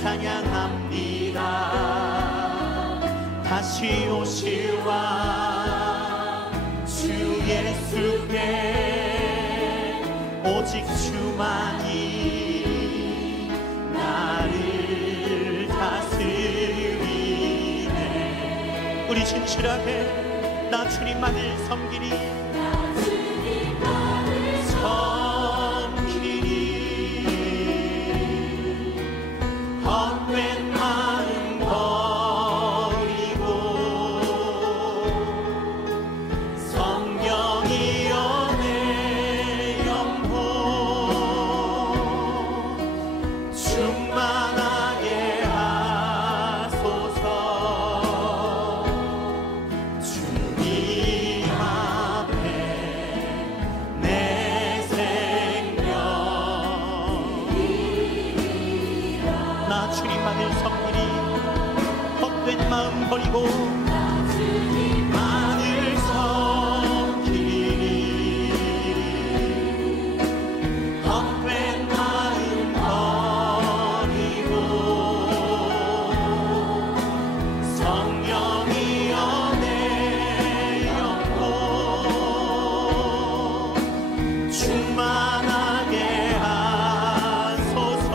찬양합니다. 다시 오실 왕 주 예수께 오직 주만이 나를 다스리네. 우리 진실하게 나 주님만을 섬기리, 헛된 마음 버리고 성령이여 내 영혼 충만하게 하소서. 주님 앞에 내 생명 나 주님만을 섬기리, 헛된 마음 버리고 주님만을 섬기리. 헛된 마음 버리고 성령이여 내 영혼 충만하게 하소서.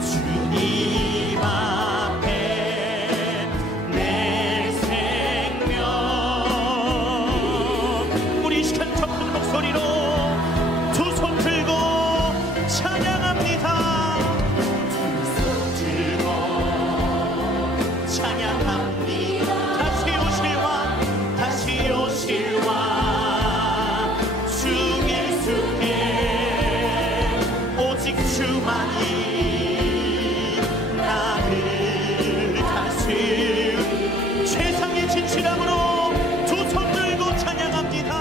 주님 앞에 내 생명 우리 시간 첫 목소리로 두 손 들고 찬양합니다. 두 손 들고 찬양합니다. 다시 오실 왕, 다시 오실 왕 주 예수께 오직 주만이 나를 다스리. 최상의 진실함으로 두 손 들고 찬양합니다.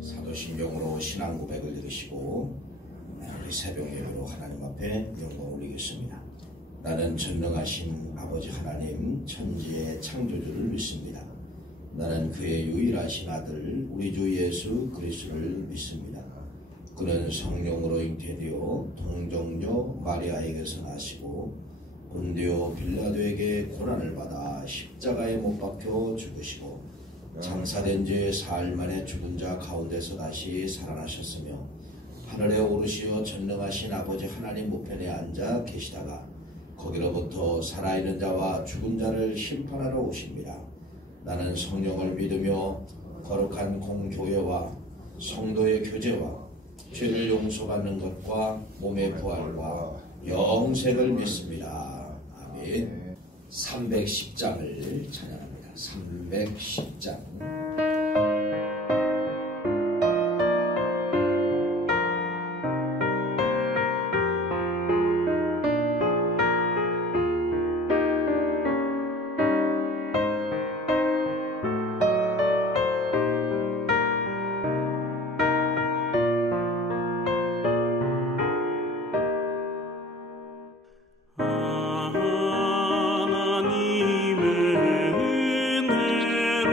사도신경으로 신앙 고백을 들으시고 우리 새벽 예배로 하나님 앞에 영광 올리겠습니다. 나는 전능하신 아버지 하나님 천지의 창조주를 믿습니다. 나는 그의 유일하신 아들 우리 주 예수 그리스도를 믿습니다. 그는 성령으로 잉태되어 동정녀 마리아에게서 나시고 본디오 빌라도에게 고난을 받아 십자가에 못 박혀 죽으시고 장사된 지 사흘 만에 죽은 자 가운데서 다시 살아나셨으며 하늘에 오르시어 전능하신 아버지 하나님 우편에 앉아 계시다가 거기로부터 살아있는 자와 죽은 자를 심판하러 오십니다. 나는 성령을 믿으며 거룩한 공교회와 성도의 교제와 죄를 용서받는 것과 몸의 부활과 영생을 믿습니다. 아멘. 310장을 찬양합니다. 310장. 하나님의 은혜로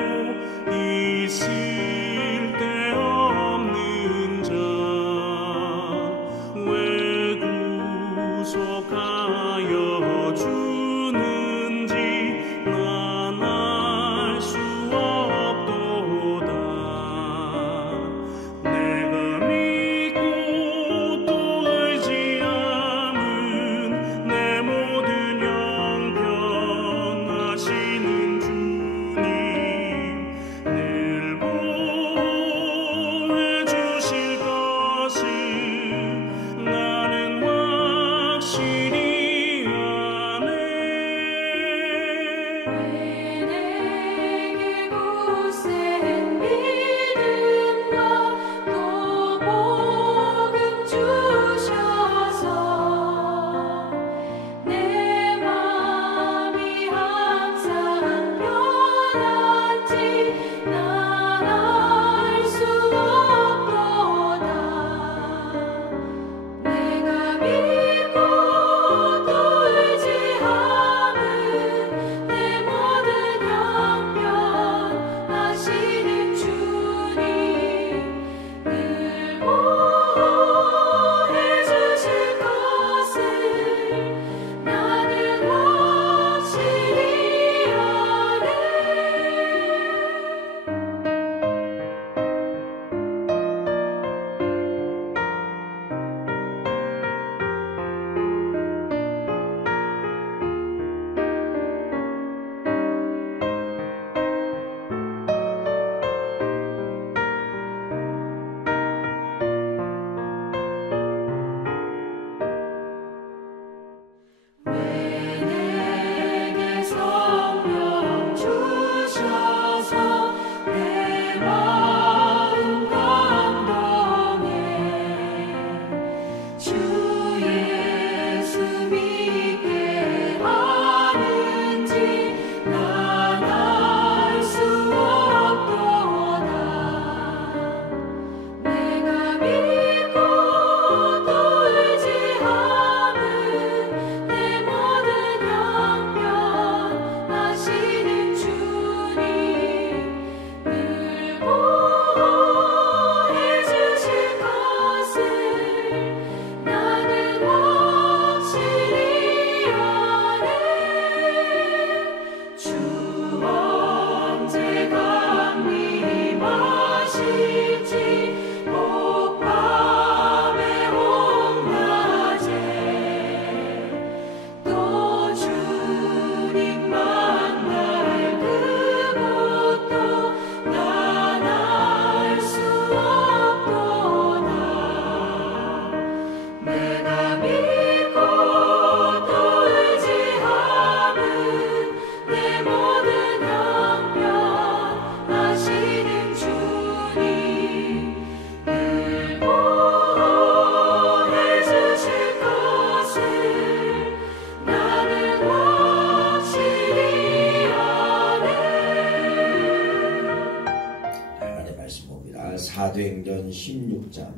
사도행전 16장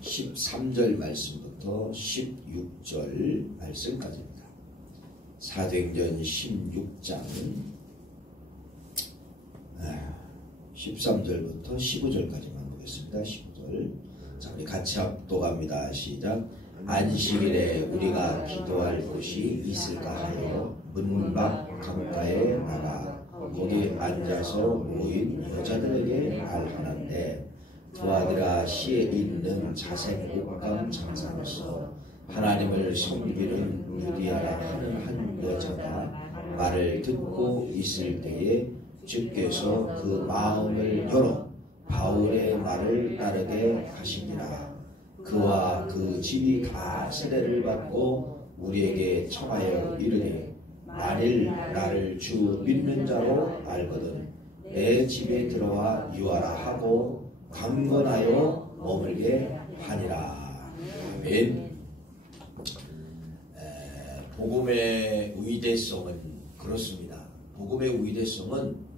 13절 말씀부터 16절 말씀까지입니다. 사도행전 16장 13절부터 15절까지만 보겠습니다. 15절. 자, 우리 같이 합독합니다. 시작. 안식일에 우리가 기도할 곳이 있을까 하여 문밖 강가에 나가 거기 앉아서 모인 여자들에게 말하는데 두아드라 시에 있는 자생국강 장사로서 하나님을 섬기는 유디아라 하는 한 여자가 말을 듣고 있을 때에 주께서 그 마음을 열어 바울의 말을 따르게 하시니라. 그와 그 집이 다 세례를 받고 우리에게 청하여 이르되 만일 나를 주 믿는 자로 알거든 내 집에 들어와 유하라 하고 강건하여 머물게 하니라. 아멘. 복음의 위대성은 그렇습니다. 복음의 위대성은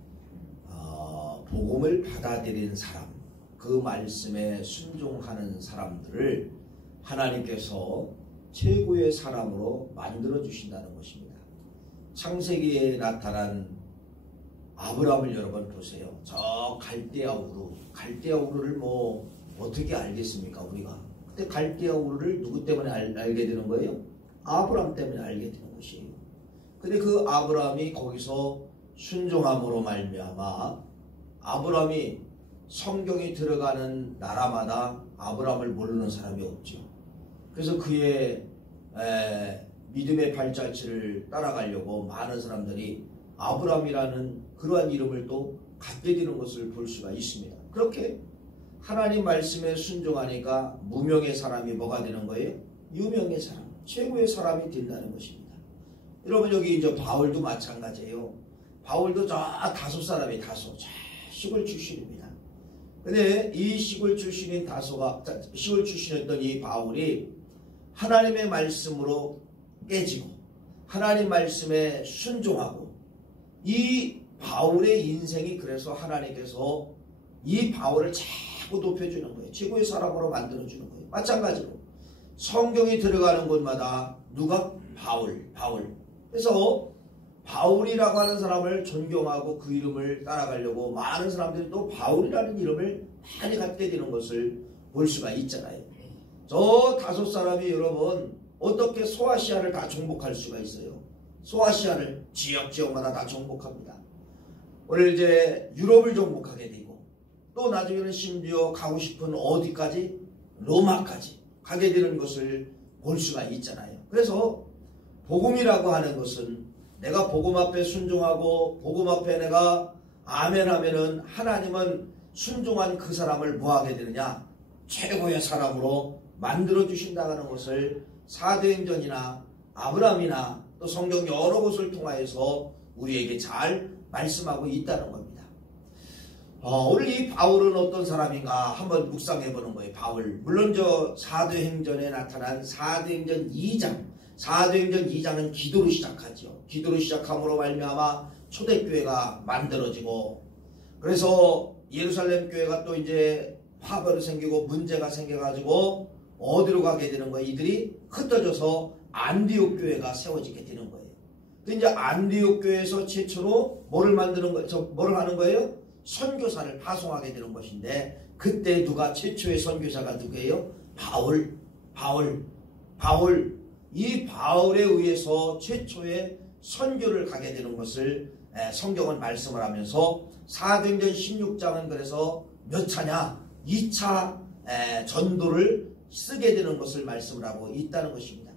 복음을 받아들인 사람, 그 말씀에 순종하는 사람들을 하나님께서 최고의 사람으로 만들어 주신다는 것입니다. 창세기에 나타난 아브라함을 여러분 보세요. 저 갈대아 우르를 뭐 어떻게 알겠습니까 우리가? 그때 갈대아 우르를 누구 때문에 알게 되는 거예요? 아브라함 때문에 알게 되는 것이에요. 근데 그 아브라함이 거기서 순종함으로 말미암아 아브라함이 성경이 들어가는 나라마다 아브라함을 모르는 사람이 없죠. 그래서 그의 믿음의 발자취를 따라가려고 많은 사람들이 아브라함이라는 그러한 이름을 또 갖게 되는 것을 볼 수가 있습니다. 그렇게 하나님 말씀에 순종하니까 무명의 사람이 뭐가 되는 거예요? 유명의 사람, 최고의 사람이 된다는 것입니다. 여러분 여기 이제 바울도 마찬가지예요. 바울도 저 다소 사람이 다소 시골 출신입니다. 근데 이 시골 출신이었던 이 바울이 하나님의 말씀으로 깨지고 하나님 말씀에 순종하고 이 바울의 인생이 그래서 하나님께서 이 바울을 자꾸 높여주는 거예요. 최고의 사람으로 만들어주는 거예요. 마찬가지로 성경이 들어가는 곳마다 누가? 바울. 그래서 바울이라고 하는 사람을 존경하고 그 이름을 따라가려고 많은 사람들이 또 바울이라는 이름을 많이 갖게 되는 것을 볼 수가 있잖아요. 저 다섯 사람이 여러분 어떻게 소아시아를 다 정복할 수가 있어요? 소아시아를 지역마다 다 정복합니다. 오늘 이제 유럽을 정복하게 되고 또 나중에는 심지어 가고 싶은 어디까지? 로마까지 가게 되는 것을 볼 수가 있잖아요. 그래서 복음이라고 하는 것은 내가 복음 앞에 순종하고 복음 앞에 내가 아멘 하면은 하나님은 순종한 그 사람을 뭐하게 되느냐? 최고의 사람으로 만들어 주신다는 것을 사도행전이나 아브라함이나 또 성경 여러 곳을 통하여서 우리에게 잘 말씀하고 있다는 겁니다. 오늘 이 바울은 어떤 사람인가 한번 묵상해 보는 거예요. 바울. 물론 저 사도행전에 나타난 사도행전 2장. 사도행전 2장은 기도로 시작하죠. 기도로 시작함으로 말미암아 초대교회가 만들어지고, 그래서 예루살렘 교회가 또 이제 파벌이 생기고 문제가 생겨가지고 어디로 가게 되는 거예요? 이들이 흩어져서 안디옥 교회가 세워지게 되는 거예요. 이제 안디옥 교회에서 최초로 뭐를 만드는 거예요? 뭐를 하는 거예요? 선교사를 파송하게 되는 것인데, 그때 누가 최초의 선교사가 누구예요? 바울. 이 바울에 의해서 최초의 선교를 가게 되는 것을 성경은 말씀을 하면서 사도행전 16장은 그래서 몇 차냐? 2차 전도를 쓰게 되는 것을 말씀을 하고 있다는 것입니다.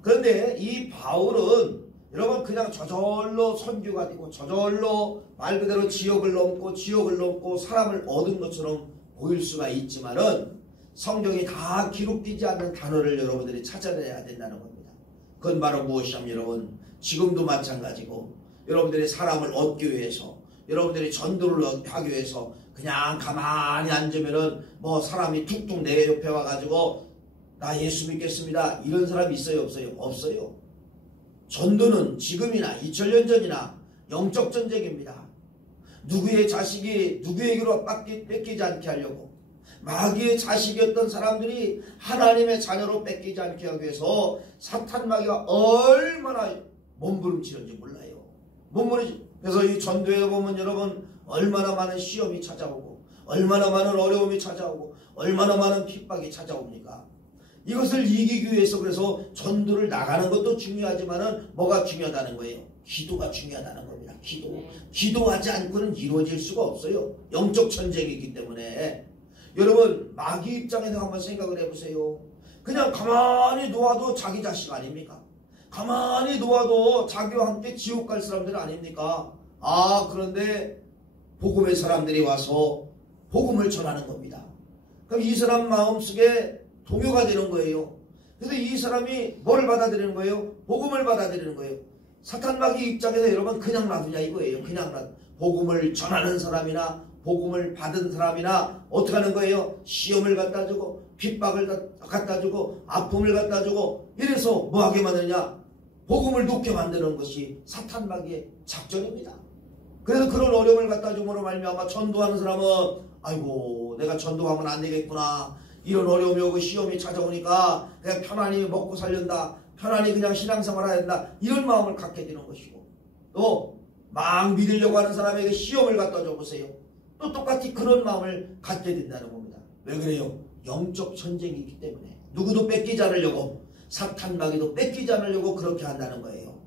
그런데 이 바울은 여러분 그냥 저절로 선교가 되고 저절로 말 그대로 지역을 넘고 사람을 얻은 것처럼 보일 수가 있지만은 성경이 다 기록되지 않는 단어를 여러분들이 찾아내야 된다는 겁니다. 그건 바로 무엇이냐면 여러분, 지금도 마찬가지고 여러분들이 사람을 얻기 위해서, 여러분들이 전도를 하기 위해서 그냥 가만히 앉으면은 뭐 사람이 툭툭 내 옆에 와가지고 나 예수 믿겠습니다 이런 사람이 있어요? 없어요? 없어요. 전도는 지금이나 2000년 전이나 영적 전쟁입니다. 누구의 자식이 누구에게로 뺏기지 않게 하려고, 마귀의 자식이었던 사람들이 하나님의 자녀로 뺏기지 않게 하기 위해서 사탄 마귀가 얼마나 몸부림치는지 몰라요. 그래서 이 전도에 보면 여러분 얼마나 많은 시험이 찾아오고, 얼마나 많은 어려움이 찾아오고, 얼마나 많은 핍박이 찾아옵니까? 이것을 이기기 위해서 그래서 전도를 나가는 것도 중요하지만은 뭐가 중요하다는 거예요? 기도가 중요하다는 겁니다. 기도하지 않고는 이루어질 수가 없어요. 영적 전쟁이기 때문에. 여러분 마귀 입장에서 한번 생각을 해보세요. 그냥 가만히 놓아도 자기 자식 아닙니까? 가만히 놓아도 자기와 함께 지옥 갈 사람들 아닙니까? 그런데 복음의 사람들이 와서 복음을 전하는 겁니다. 그럼 이 사람 마음속에 동요가 되는 거예요. 그래서 이 사람이 뭐를 받아들이는 거예요? 복음을 받아들이는 거예요. 사탄 마귀 입장에서 여러분 그냥 놔두냐 이거예요. 그냥 복음을 전하는 사람이나 복음을 받은 사람이나 어떻게 하는 거예요? 시험을 갖다 주고 핍박을 갖다 주고 아픔을 갖다 주고, 이래서 뭐하게 만드냐? 복음을 놓게 만드는 것이 사탄 마귀의 작전입니다. 그래서 그런 어려움을 갖다 줌으로 말미암아 전도하는 사람은 아이고 내가 전도하면 안 되겠구나, 이런 어려움이 오고 시험이 찾아오니까 그냥 편안히 먹고 살련다, 편안히 그냥 신앙생활 해야 된다, 이런 마음을 갖게 되는 것이고, 또 막 믿으려고 하는 사람에게 시험을 갖다 줘보세요. 또 똑같이 그런 마음을 갖게 된다는 겁니다. 왜 그래요? 영적 전쟁이기 때문에 누구도 뺏기지 않으려고, 사탄 마귀도 뺏기지 않으려고 그렇게 한다는 거예요.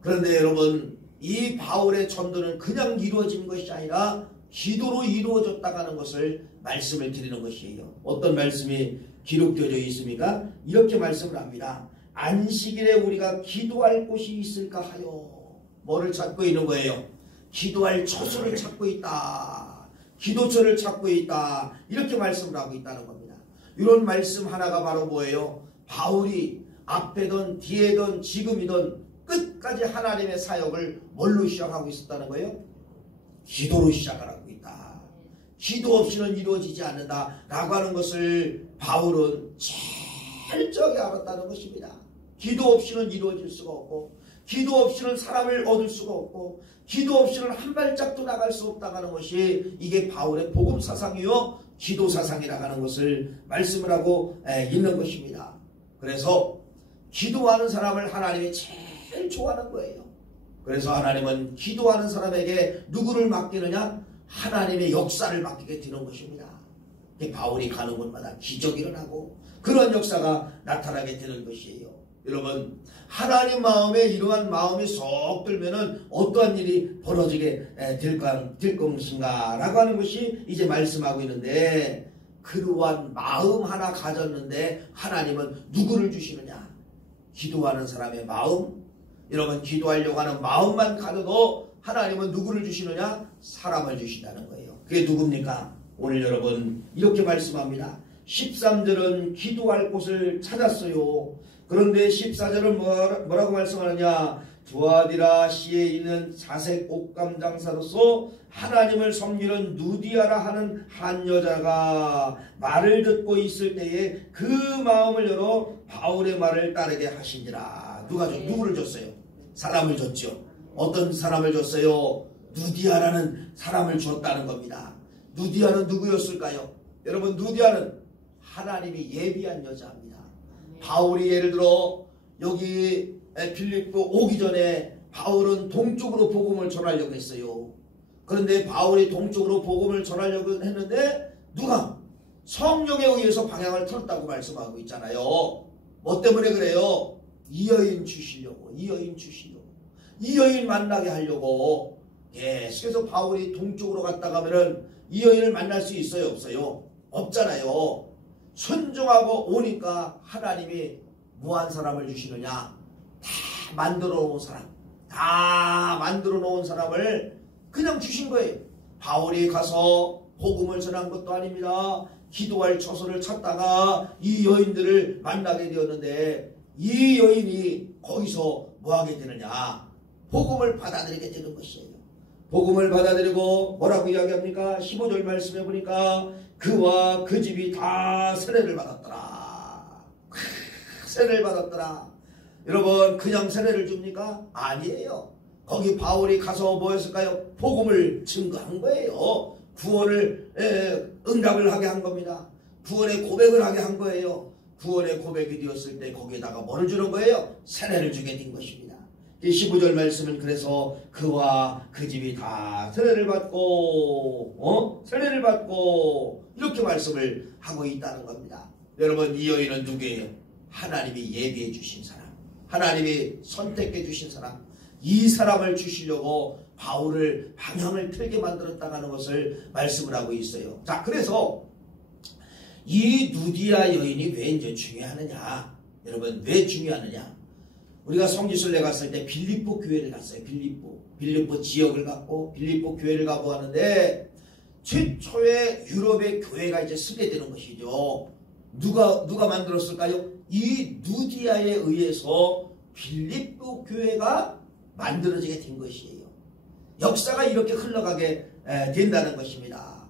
그런데 여러분 이 바울의 전도는 그냥 이루어진 것이 아니라 기도로 이루어졌다가는 것을 말씀을 드리는 것이에요. 어떤 말씀이 기록되어 있습니까? 이렇게 말씀을 합니다. 안식일에 우리가 기도할 곳이 있을까 하여. 뭐를 찾고 있는 거예요? 기도할 처소를 찾고 있다. 기도처를 찾고 있다. 이렇게 말씀을 하고 있다는 겁니다. 이런 말씀 하나가 바로 뭐예요? 바울이 앞에든 뒤에든 지금이든 끝까지 하나님의 사역을 뭘로 시작하고 있었다는 거예요? 기도로 시작하고 있다. 기도 없이는 이루어지지 않는다 라고 하는 것을 바울은 철저하게 알았다는 것입니다. 기도 없이는 이루어질 수가 없고, 기도 없이는 사람을 얻을 수가 없고, 기도 없이는 한 발짝도 나갈 수 없다는 것이 이게 바울의 복음 사상이요 기도 사상이라고 하는 것을 말씀을 하고 있는 것입니다. 그래서 기도하는 사람을 하나님이 제일 좋아하는 거예요. 그래서 하나님은 기도하는 사람에게 누구를 맡기느냐? 하나님의 역사를 맡기게 되는 것입니다. 바울이 가는 곳마다 기적이 일어나고 그런 역사가 나타나게 되는 것이에요. 여러분 하나님 마음에 이러한 마음이 쏙 들면은 어떠한 일이 벌어지게 될 것인가 라고 하는 것이 이제 말씀하고 있는데, 그러한 마음 하나 가졌는데 하나님은 누구를 주시느냐? 기도하는 사람의 마음. 여러분 기도하려고 하는 마음만 가져도 하나님은 누구를 주시느냐? 사람을 주신다는 거예요. 그게 누굽니까? 오늘 여러분 이렇게 말씀합니다. 13절은 기도할 곳을 찾았어요. 그런데 14절은 뭐라고 말씀하느냐? 두아디라 시에 있는 자색 옷감 장사로서 하나님을 섬기는 누디아라 하는 한 여자가 말을 듣고 있을 때에 그 마음을 열어 바울의 말을 따르게 하시니라. 누구를 줬어요? 사람을 줬죠. 어떤 사람을 줬어요? 누디아라는 사람을 줬다는 겁니다. 누디아는 누구였을까요? 여러분, 누디아는 하나님이 예비한 여자입니다. 바울이 예를 들어 여기 빌립보 오기 전에 바울은 동쪽으로 복음을 전하려고 했어요. 그런데 바울이 동쪽으로 복음을 전하려고 했는데 누가? 성령에 의해서 방향을 틀었다고 말씀하고 있잖아요. 뭐 때문에 그래요? 이 여인 주시려고. 이 여인 만나게 하려고. 그래서 바울이 동쪽으로 갔다 가면은 이 여인을 만날 수 있어요? 없어요? 없잖아요. 순종하고 오니까 하나님이 무한 사람을 주시느냐? 다 만들어 놓은 사람을 그냥 주신 거예요. 바울이 가서 복음을 전한 것도 아닙니다. 기도할 처소를 찾다가 이 여인들을 만나게 되었는데 이 여인이 거기서 뭐하게 되느냐? 복음을 받아들이게 되는 것이에요. 복음을 받아들이고 뭐라고 이야기합니까? 15절 말씀해 보니까 그와 그 집이 다 세례를 받았더라. 세례를 받았더라. 여러분, 그냥 세례를 줍니까? 아니에요. 거기 바울이 가서 뭐 했을까요? 복음을 증거한 거예요. 구원을 응답을 하게 한 겁니다. 구원의 고백을 하게 한 거예요. 구원의 고백이 되었을 때 거기에다가 뭐를 주는 거예요? 세례를 주게 된 것입니다. 15절 말씀은 그래서 그와 그 집이 다 세례를 받고 이렇게 말씀을 하고 있다는 겁니다. 여러분, 이 여인은 누구예요? 하나님이 예비해 주신 사람, 하나님이 선택해 주신 사람, 이 사람을 주시려고 바울을 방향을 틀게 만들었다는 것을 말씀을 하고 있어요. 자, 그래서 이 누디아 여인이 왜 이제 중요하느냐? 여러분, 왜 중요하느냐? 우리가 성지순례 갔을 때 빌립보 교회를 갔어요. 빌립보 지역을 갔고 빌립보 교회를 가고 하는데 최초의 유럽의 교회가 이제 쓰게 것이죠. 누가 만들었을까요? 이 누디아에 의해서 빌립보 교회가 만들어지게 된 것이에요. 역사가 이렇게 흘러가게 된다는 것입니다.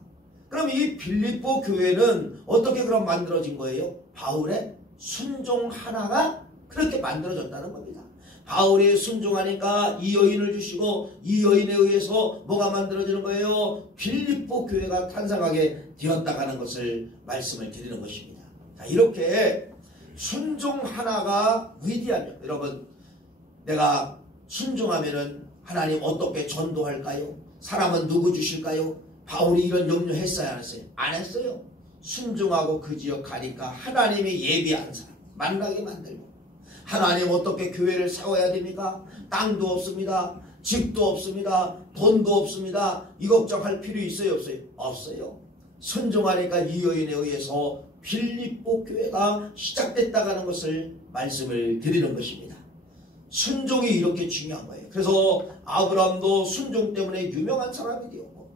그럼 이 빌립보 교회는 어떻게 그럼 만들어진 거예요? 바울의 순종 하나가 그렇게 만들어졌다는 겁니다. 바울이 순종하니까 이 여인을 주시고 이 여인에 의해서 뭐가 만들어지는 거예요? 빌립보 교회가 탄생하게 되었다는 것을 말씀을 드리는 것입니다. 자, 이렇게 순종 하나가 위대하죠. 여러분, 내가 순종하면은 하나님 어떻게 전도할까요? 사람은 누구 주실까요? 바울이 이런 염려했어요, 안 했어요? 안 했어요. 순종하고 그 지역 가니까 하나님이 예비한 사람 만나게 만들고, 하나님 어떻게 교회를 세워야 됩니까? 땅도 없습니다. 집도 없습니다. 돈도 없습니다. 이 걱정할 필요 있어요, 없어요? 없어요. 순종하니까 이 여인에 의해서 빌립보 교회가 시작됐다는 것을 말씀을 드리는 것입니다. 순종이 이렇게 중요한 거예요. 그래서 아브라함도 순종 때문에 유명한 사람이 되었고,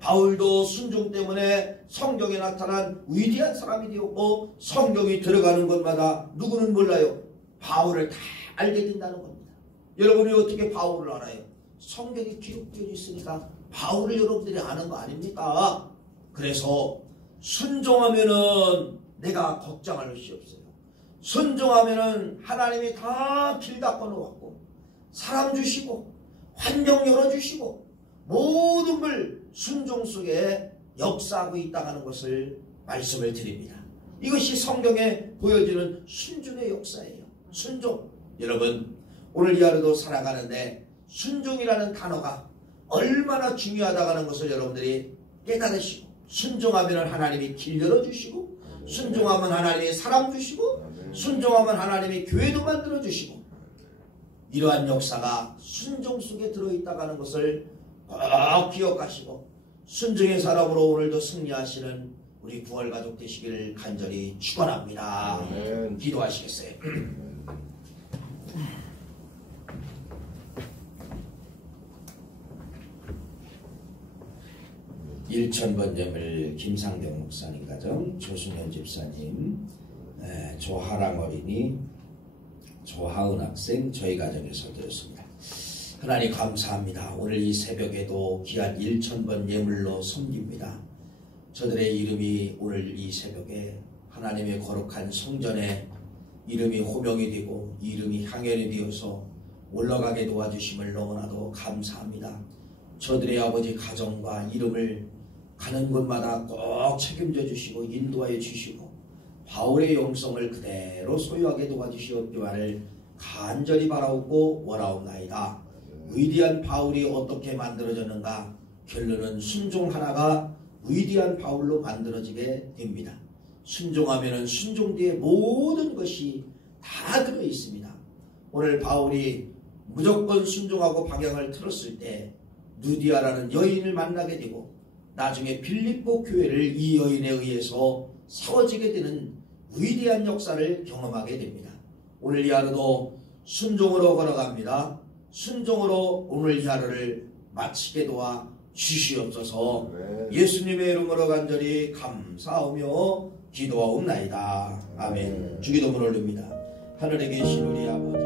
바울도 순종 때문에 성경에 나타난 위대한 사람이 되었고, 성경이 들어가는 것마다 누구는 몰라요? 바울을 다 알게 된다는 겁니다. 여러분이 어떻게 바울을 알아요? 성경이 기록되어 있으니까 바울을 여러분들이 아는 거 아닙니까? 그래서 순종하면은 내가 걱정할 것이 없어요. 순종하면은 하나님이 다 길 닦아 놓았고, 사람 주시고, 환경 열어주시고, 모든 걸 순종 속에 역사하고 있다는 것을 말씀을 드립니다. 이것이 성경에 보여지는 순종의 역사예요. 순종. 여러분, 오늘 이 하루도 살아가는데 순종이라는 단어가 얼마나 중요하다는 것을 여러분들이 깨달으시고, 순종하면 하나님이 길 열어주시고, 순종하면 하나님이 사람 주시고, 순종하면 하나님이 교회도 만들어주시고, 이러한 역사가 순종 속에 들어있다는 것을 꼭 기억하시고 순종의 사람으로 오늘도 승리하시는 우리 부활가족 되시기를 간절히 축원합니다. 기도하시겠어요? 일천번점을 김상경 목사님 가정, 조순현 집사님, 조하랑 어린이, 조하은 학생, 저희 가정에서 드렸습니다. 하나님 감사합니다. 오늘 이 새벽에도 귀한 1000번 예물로 섬깁니다. 저들의 이름이 오늘 이 새벽에 하나님의 거룩한 성전에 이름이 호명이 되고 이름이 향연이 되어서 올라가게 도와주심을 너무나도 감사합니다. 저들의 아버지 가정과 이름을 가는 곳마다 꼭 책임져 주시고 인도하여 주시고 바울의 영성을 그대로 소유하게 도와주시옵기를 간절히 바라옵고 원하옵나이다. 위대한 바울이 어떻게 만들어졌는가? 결론은 순종 하나가 위대한 바울로 만들어지게 됩니다. 순종하면은 순종 뒤에 모든 것이 다 들어 있습니다. 오늘 바울이 무조건 순종하고 방향을 틀었을 때 누디아라는 여인을 만나게 되고 나중에 빌립보 교회를 이 여인에 의해서 세워지게 되는 위대한 역사를 경험하게 됩니다. 오늘 이 하루도 순종으로 걸어갑니다. 순종으로 오늘 이 하루를 마치게 도와 주시옵소서. 예수님의 이름으로 간절히 감사하며 기도하옵나이다. 아멘. 주기도문 올립니다. 하늘에 계신 우리 아버지,